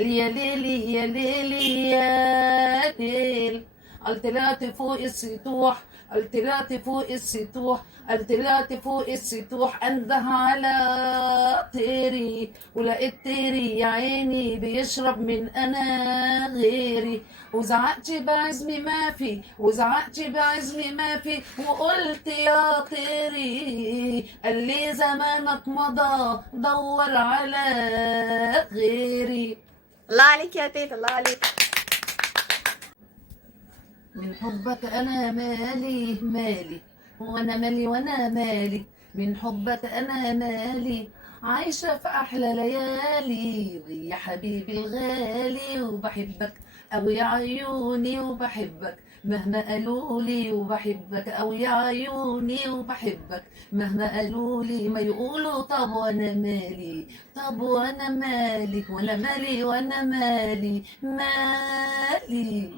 قال يا ليلي يا ليلي يا ليل. قلت لا تفوق السطوح، قلت لا تفوق السطوح، قلت لا تفوق السطوح. انده على طيري ولقيت طيري يا عيني بيشرب من انا غيري. وزعقت بعزمي ما في، وزعقت بعزمي ما في، وقلت يا طيري قال لي زمانك مضى دور على غيري. الله عليك يا تيتا، الله عليك. من حبك انا مالي مالي، وانا مالي وانا مالي. من حبك انا مالي، عايشة في احلى ليالي. يا حبيبي الغالي وبحبك اوي يا عيوني وبحبك مهما قالولي. وبحبك اوي يا عيوني وبحبك مهما قالولي. ما يقولوا طب وانا مالي، طب وانا مالي، وانا مالي وانا مالي مالي.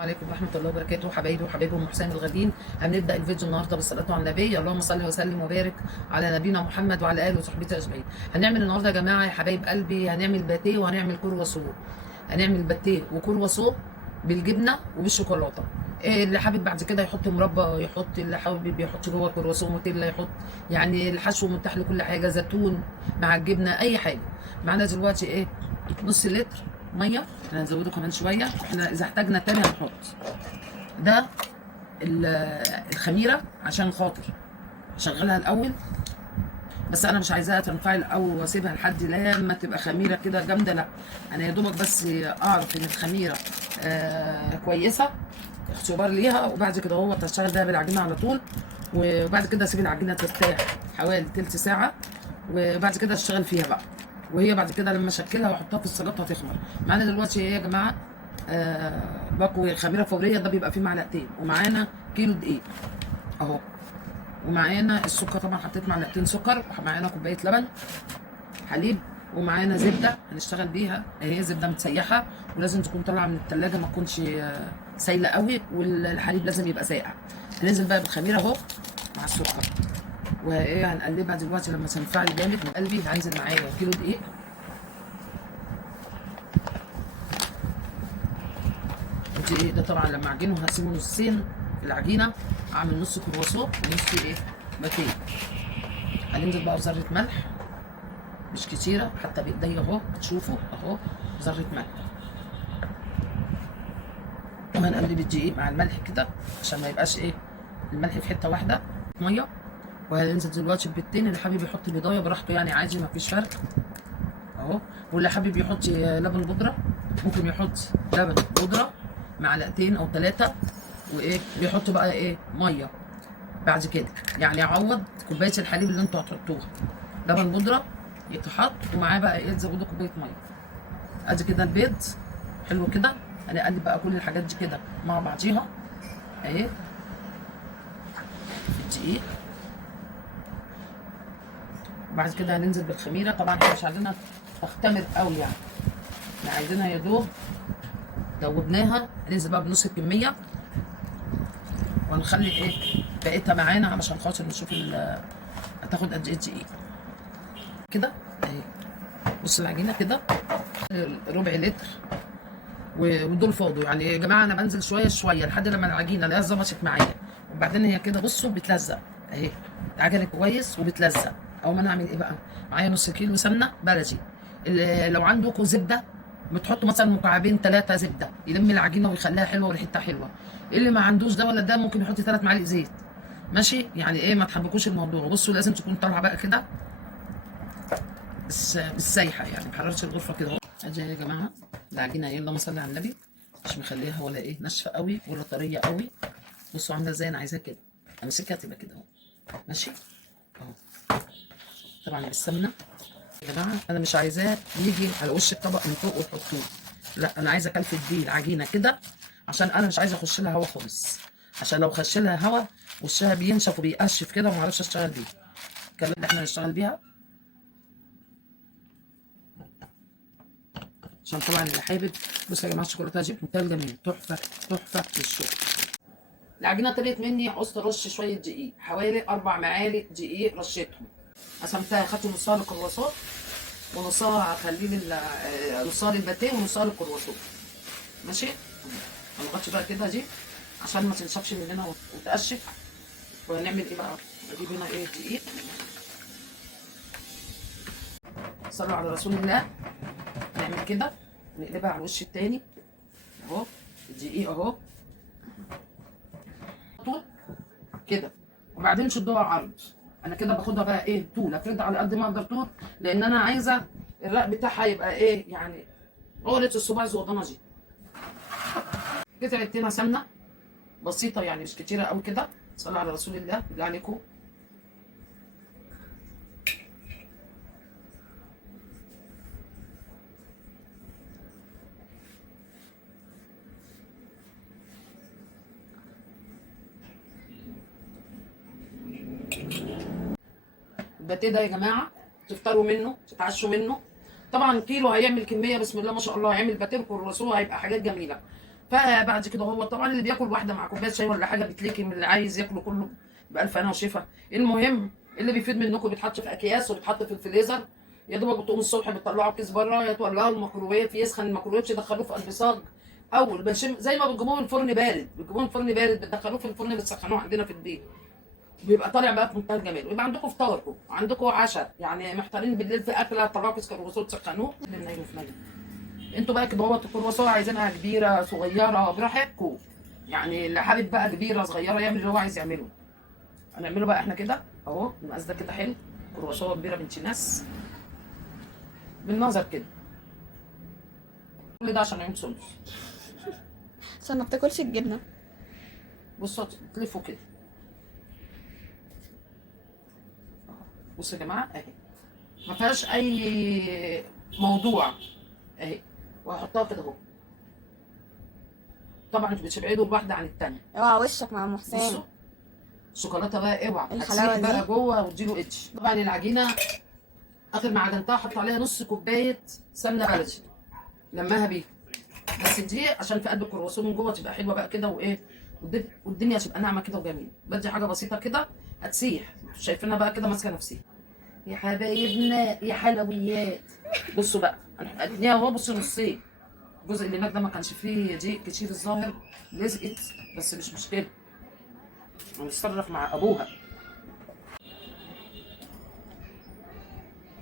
عليكم ورحمة الله وبركاته حبايبي وحبايبي ام حسين الغاليين. هنبدأ الفيديو النهارده بالصلاة على النبي. اللهم صل وسلم وبارك على نبينا محمد وعلى آله وصحبه أجمعين. هنعمل النهارده يا جماعة يا حبايب قلبي، هنعمل باتيه وهنعمل كرواسون. هنعمل باتيه وكرواسون بالجبنة وبالشوكولاتة. اللي حابب بعد كده يحط مربى يحط، اللي حابب يحط جوه الكرواسون موتيلا يحط. يعني الحشو متاح لكل حاجة، زيتون مع الجبنة أي حاجة. معانا دلوقتي إيه؟ نص لتر ميه، احنا هنزوده كمان شويه، احنا اذا احتاجنا تاني هنحط. ده الخميره عشان خاطر اشغلها الاول، بس انا مش عايزاها تنفعل او واسيبها لحد لما تبقى خميره كده جامده، لا انا يا دوبك بس اعرف ان الخميره كويسه، اختبار ليها، وبعد كده هو تشتغل ده بالعجينه على طول. وبعد كده اسيب العجينه ترتاح حوالي تلت ساعه، وبعد كده اشتغل فيها بقى. وهي بعد كده لما اشكلها واحطها في السلطه هتخمر. معانا دلوقتي ايه يا جماعه؟ باكو خميره فوريه، ده بيبقى فيه معلقتين، ومعانا كيلو دقيق اهو، ومعانا السكر طبعا حطيت معلقتين سكر، ومعانا كوبايه لبن حليب، ومعانا زبده هنشتغل بيها. هي زبده متسيحه ولازم تكون طالعه من التلاجة، ما تكونش سايله قوي، والحليب لازم يبقى ساقع. هننزل بقى بالخميره اهو مع السكر، وايه هنقلبها دلوقتي لما تنفعل جامد من قلبي. هنزل معايا كيلو دقيق، الدقيق ده طبعا لما اعجنه هسيبه نصين في العجينه، اعمل نص كرواسون ونص ايه باتيه. هننزل بقى بذره ملح مش كتيره، حتى بايديا اهو بتشوفوا اهو ذره ملح، وهنقلب الدقيق مع الملح كده عشان ما يبقاش ايه الملح في حته واحده. ميه، وهننزل دلوقتي ببيضتين، اللي حابب يحط بيضايه براحته يعني عادي ما فيش فرق اهو، واللي حابب يحط لبن بودره ممكن يحط لبن بودره معلقتين او 3، وايه بيحط بقى ايه ميه بعد كده، يعني يعوض كوبايه الحليب اللي انتوا هتحطوها. لبن بودره يتحط ومعاه بقى ايه تزودوا كوبايه ميه. ادي كده البيض حلو كده. هنقلب بقى كل الحاجات دي كده مع بعضيها اهي في الدقيق. بعد كده هننزل بالخميره، طبعا احنا مش عايزينها تختمر قوي يعني، احنا عايزينها يا دوب دوبناها. هننزل بقى بنص الكميه، وهنخلي ايه بقيتها معانا علشان خاطر نشوف هتاخد قد ايه دقيق كده اهي. بص العجينه كده ربع لتر، ودول فاضوا يعني يا جماعه. انا بنزل شويه شويه لحد لما العجينه الاقيها ظبطت معايا، وبعدين هي كده بصوا بتلزق اهي، اتعجنت كويس وبتلزق. او ما انا اعمل ايه بقى؟ معايا نص كيلو سمنه بلدي، لو عندكم زبده بتحطوا مثلا مكعبين 3 زبده يلم العجينه ويخليها حلوه وريحتها حلوه. اللي ما عندوش ده ولا ده ممكن يحط 3 معالق زيت ماشي، يعني ايه ما تحبكوش الموضوع. بصوا لازم تكون طالعه بقى كده بالسايحه، يعني ما حررتش الغرفه كده اهو. ادي يا جماعه العجينه ايه، اللهم صل على النبي، مش مخليها ولا ايه ناشفه قوي ولا طريه قوي. بصوا عامله ازاي، انا عايزاها كده، امسكها تبقى كده اهو ماشي اهو. طبعا بالسمنه يا جماعه، انا مش عايزاه يجي على وش الطبق من فوق وتحطوه، لا انا عايزه اكلفت بيه العجينه كده، عشان انا مش عايزه اخش لها هوا خالص، عشان لو خش لها هوا وشها بينشف وبيقشف كده وما اعرفش اشتغل بيه. الكلام اللي احنا هنشتغل بيها عشان طبعا اللي حابب. بصوا يا جماعه الشوكولاته دي منتهى الجمال، تحفه تحفه في الشغل. العجينه طلعت مني، عوزت ارش شويه دقيق، حوالي 4 معالق دقيق رشيتهم. قسمتها، خدت نصها للكرواسون ونصها هخليه نصها للباتيه ونصها للكرواسون. ماشي. هنغطي بقى كده دي عشان ما تنشفش مننا وتقشف. وهنعمل ايه بقى؟ نجيب هنا ايه دقيق. صلوا على رسول الله. نعمل كده نقلبها على الوش التاني اهو. الدقيق اهو طول كده، وبعدين شدوها عرض. انا كده باخدها بقى ايه طول، افردها على قد ما اقدر طول، لان انا عايزه الرق بتاعها يبقى ايه يعني عقله الصباع الصغننه دي. كده عدتنا سمنه بسيطه يعني مش كتيره قوي كده. صلوا على رسول الله بالله عليكم. الباتيه ده يا جماعه تفطروا منه تتعشوا منه. طبعا كيلو هيعمل كميه بسم الله ما شاء الله، هيعمل باتيه والرسول هيبقى حاجات جميله. فبعد كده هو طبعا اللي بياكل واحده مع كوبايه شاي ولا حاجه بتليكي، من اللي عايز ياكله كله بألف هنا وشفا. المهم اللي بيفيد منكم بيتحط في اكياس وبيتحط في الفريزر. يا دوبك بتقوموا الصبح بتطلعوا كيس بره، يا تولعوا الميكروويف يسخن الميكروويف تدخلوه في قلب صاج. اول بنشم زي ما بتجيبوه من الفرن بارد، بتجيبوه من الفرن بارد بتدخلوه في الفرن بتسخنوه عندنا في البيت، بيبقى طالع بقى في منتهى الجمال. ويبقى عندكم فطاركم وعندكم عشاء، يعني محتارين بالليل في اكله طلعوا كيس كرواسون تسخنوه للنايم في نايم. انتوا بقى كده هو الكرواسون عايزينها كبيره صغيره براحتكم، يعني اللي حابب بقى كبيره صغيره يعمل اللي هو عايز يعمله. هنعمله بقى احنا كده اهو. المقاس ده كده حلو، كرواسون كبيره بنت ناس بالنظر كده. كل ده عشان عين سندس. عشان ما بتاكلش الجبنه. بصوا تلفوا كده. بصوا يا جماعه اهي ما فيهاش اي موضوع اهي. وهحطها كده اهو. طبعا انتوا بتبعدوا الواحده عن الثانيه. اوعى وشك مع ام حسين. بصوا الشوكولاته بقى اوعى الحلاوة هتسيح بقى دي. جوه وتديله اتش. طبعا العجينه اخر ما عجنتها حط عليها نص كوبايه سمنه بلدي لماها بيها، بس دي عشان في قلب الكرواسون من جوه تبقى حلوه بقى كده وايه، والدنيا تبقى ناعمه كده وجميله. بدي حاجه بسيطه كده هتسيح. شايفينها بقى كده ماسكه نفسها يا حبايبنا يا حلويات. بصوا بقى هنقدميها اهو. بصوا نصين. الجزء اللي هناك ده ما كانش فيه دقيق كتير الظاهر لزقت، بس مش مشكله هنتصرف مع ابوها.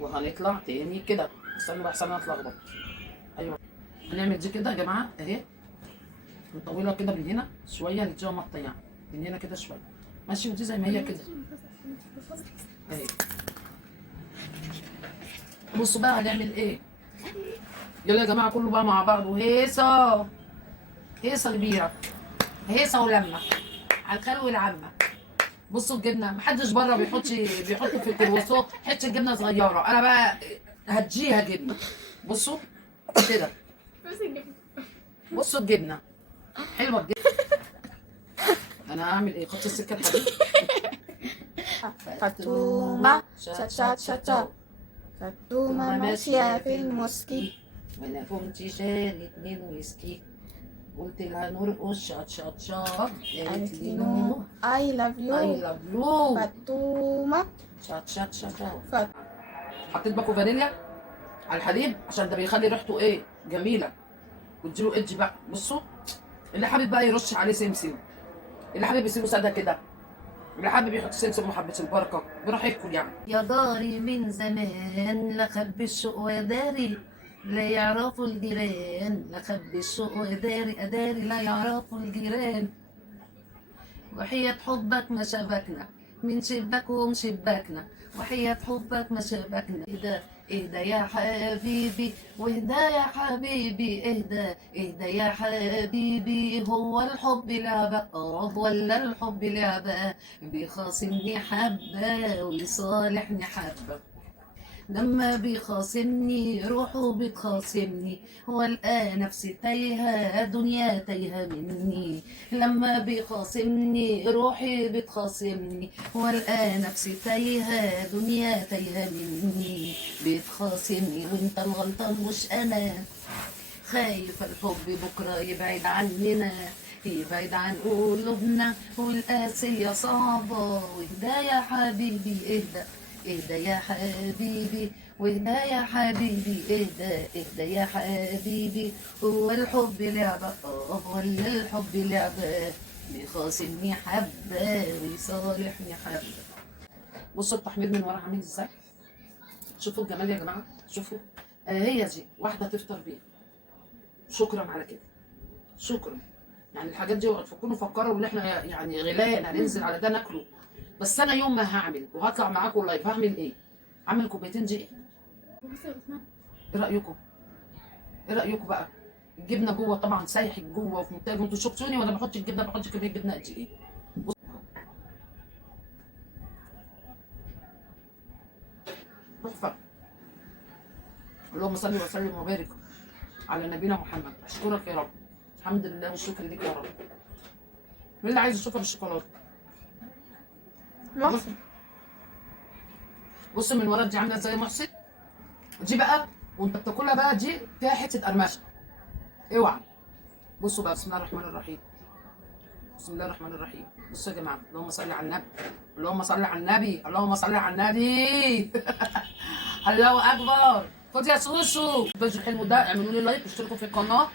وهنطلع تاني كده. استنوا بقى احسن انا اتلخبط. ايوه هنعمل دي كده يا جماعه اهي. نطولها كده من هنا شويه نديها مقطع يعني من هنا كده شويه ماشي، ودي زي ما هي كده اهي. بصوا بقى هنعمل ايه. يلا يا جماعه كله بقى مع بعض وهيصه هيصه كبيره، هيصه ولمه على الخل والعمه. بصوا الجبنه محدش بره بيحط في الكرواسون حته جبنه صغيره، انا بقى هديها جبنه. بصوا كده. بصوا الجبنه حلوه الجبنه. انا هعمل ايه؟ خدت السكه الحديد. فاتومة شات شات شات شات. فاتومة ماشية في الموسكي. وانا كنت شاري 2 ويسكي، قلت لها نرقص شات شات شات، قالت لي نو اي لاف اي يو. لاف يو فاتومة شات شات شات. فات. حطيت باكو فانيليا على الحليب عشان ده بيخلي ريحته ايه جميله واديله ايدج بقى. بصوا اللي حابب بقى يرش عليه سمسم، اللي حابب يسيبه ساده كده، اللي حابب يحط سمسم وحبه البركه براحتكم يعني. يا داري من زمان لا خبي الشوق وداري لا يعرفوا الجيران، لا خبي الشوق وداري اداري لا يعرفوا الجيران. وحياة حبك ما شبكنا من شباكهم شباكنا، وحياة حبك ما شبكنا. اهدى اهدى يا حبيبي واهدى يا حبيبي اهدى اهدى يا حبيبي. هو الحب لعبة ولا الحب لعبة؟ بيخاصمني حبة ويصالحني حبة. لما بيخاصمني روحه بتخاصمني، والقى نفسي تايهة دنيا تايهة مني. لما بيخاصمني روحي بتخاصمني، والقى نفسي تايهة دنيا تايهة مني. بتخاصمني وانت الغلطان مش انا، خايفة الحب بكرة يبعد عننا، يبعد عن قلوبنا والقاسية صعبة. واهدى يا حبيبي اهدى اهدى يا حبيبي واهدى يا حبيبي، اهدى اهدى يا حبيبي، هو الحب لعبة ولا الحب لعبة، بيخاصمني حبة ويصالحني حبة. بصوا التحمير من ورا عامل ازاي، شوفوا الجمال يا جماعة، شوفوا. هي دي واحدة تفطر بيها. شكرا على كده، شكرا. يعني الحاجات دي اوعوا تكونوا فكروا ان احنا يعني غلان هننزل على ده ناكله. بس انا يوم ما هعمل وهطلع معاكم لايف هعمل ايه؟ هعمل كوبايتين دقيق. ايه رايكم؟ ايه رايكم بقى؟ الجبنه جوه طبعا سايحه جوه وفي منتهى، انتوا شفتوني وانا بحط الجبنه، بحط كميه جبنه قد ايه؟ تحفه. اللهم صل وسلم وبارك على نبينا محمد. اشكرك يا رب، الحمد لله والشكر ليك يا رب. مين اللي عايز يشوفها بالشوكولاته؟ محسن. بص من ورا دي عامله ازاي يا محسن. دي بقى وانت بتاكلها بقى دي فيها حته قرمشه، اوعى. بصوا بقى، بسم الله الرحمن الرحيم، بسم الله الرحمن الرحيم. بصوا يا جماعه، اللهم صل على النبي، اللهم صل على النبي، اللهم صل على النبي. الله اكبر. خد يا سوسو الفيديو الحلو ده، اعملوا لي لايك واشتركوا في القناه،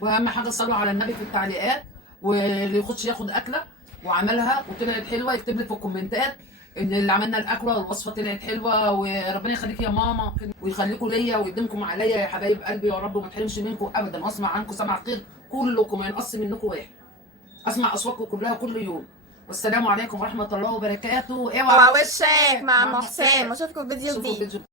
واهم حاجه صلوا على النبي في التعليقات، واللي يخش ياخد اكله وعملها وطلعت حلوه يكتب لي في الكومنتات ان اللي عملنا الاكله والوصفه طلعت حلوه، وربنا يخليك يا ماما ويخليكم ليا ويديمكم عليا يا حبايب قلبي يا رب، وما تحرمش منكم ابدا، واسمع عنكم سمع خير كلكم، ما ينقص منكم واحد. اسمع اصواتكم كلها كل يوم. والسلام عليكم ورحمه الله وبركاته. اوعى وشك مع محسن، واشوفكم في فيديو شوفوا جديد. الفيديو